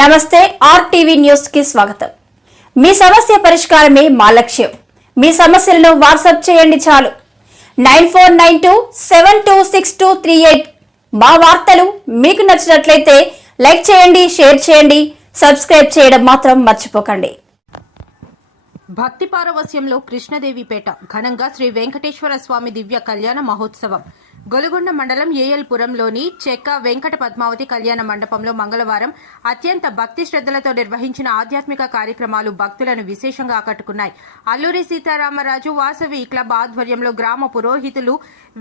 నమస్తే RTV news కి స్వాగతం. మీ సమస్య పరిష్కారమే మా లక్ష్యం. మీ సమస్యలను వాట్సాప్ చేయండి చాలు. 9492726238. మా వార్తలు మీకు నచ్చినట్లయితే లైక్ చేయండి, షేర్ చేయండి, సబ్స్క్రైబ్ చేయడం మాత్రం మర్చిపోకండి. భక్తి పారవస్యంలో కృష్ణదేవిపేట ఘనంగా శ్రీ వెంకటేశ్వర స్వామి దివ్య కళ్యాణ మహోత్సవం. గొలుగొండ మండలం ఏఎల్పురంలోని చెక్క వెంకట పద్మావతి కళ్యాణ మండపంలో మంగళవారం అత్యంత భక్తి శ్రద్దలతో నిర్వహించిన ఆధ్యాత్మిక కార్యక్రమాలు భక్తులను విశేషంగా ఆకట్టుకున్నాయి. అల్లూరి సీతారామరాజు వాసవి క్లబ్ ఆధ్వర్యంలో గ్రామ పురోహితులు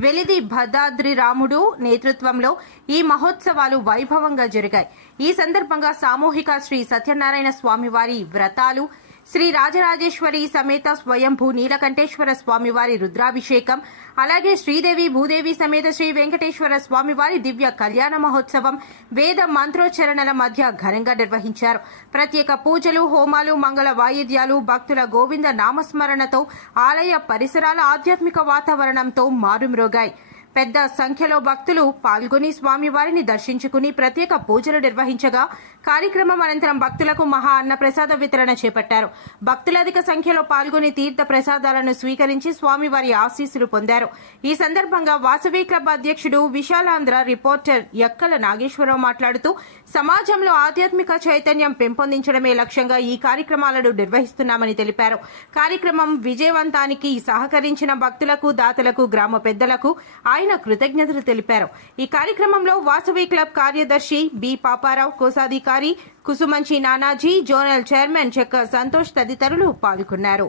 వెలిది భద్రాద్రి రాముడు నేతృత్వంలో ఈ మహోత్సవాలు వైభవంగా జరిగాయి. ఈ సందర్భంగా సామూహిక శ్రీ సత్యనారాయణ స్వామివారి వ్రతాలు, శ్రీ రాజరాజేశ్వరి సమేత స్వయంభూ నీలకంఠేశ్వర స్వామివారి రుద్రాభిషేకం, అలాగే శ్రీదేవి భూదేవి సమేత శ్రీ వెంకటేశ్వర స్వామివారి దివ్య కళ్యాణ మహోత్సవం వేద మంత్రోచ్చరణల మధ్య ఘనంగా నిర్వహించారు. ప్రత్యేక పూజలు, హోమాలు, మంగళ వాయిద్యాలు, భక్తుల గోవింద నామస్మరణతో ఆలయ పరిసరాల ఆధ్యాత్మిక వాతావరణంతో మారుమ్రోగాయి. పెద్ద సంఖ్యలో భక్తులు పాల్గొని స్వామివారిని దర్శించుకుని ప్రత్యేక పూజలు నిర్వహించగా కార్యక్రమం అనంతరం భక్తులకు మహా అన్న ప్రసాద వితరణ చేపట్టారు. భక్తులు అధిక సంఖ్యలో పాల్గొని తీర్థ ప్రసాదాలను స్వీకరించి స్వామివారి ఆశీస్సులు పొందారు. ఈ సందర్భంగా వాసవి క్లబ్ అధ్యక్షుడు విశాలాంధ్ర రిపోర్టర్ యక్కల నాగేశ్వరరావు మాట్లాడుతూ సమాజంలో ఆధ్యాత్మిక చైతన్యం పెంపొందించడమే లక్ష్యంగా ఈ కార్యక్రమాలను నిర్వహిస్తున్నామని తెలిపారు. కార్యక్రమం విజయవంతానికి సహకరించిన భక్తులకు, దాతలకు, గ్రామ పెద్దలకు ఆయన కృతజ్ఞతలు తెలిపారు. ఈ కార్యక్రమంలో వాసవి క్లబ్ కార్యదర్శి బి పాపారావు, కోశాధికారి కుసుమంచి నానాజీ, జోనల్ చైర్మన్ చెక్క సంతోష్ తదితరులు పాల్గొన్నారు.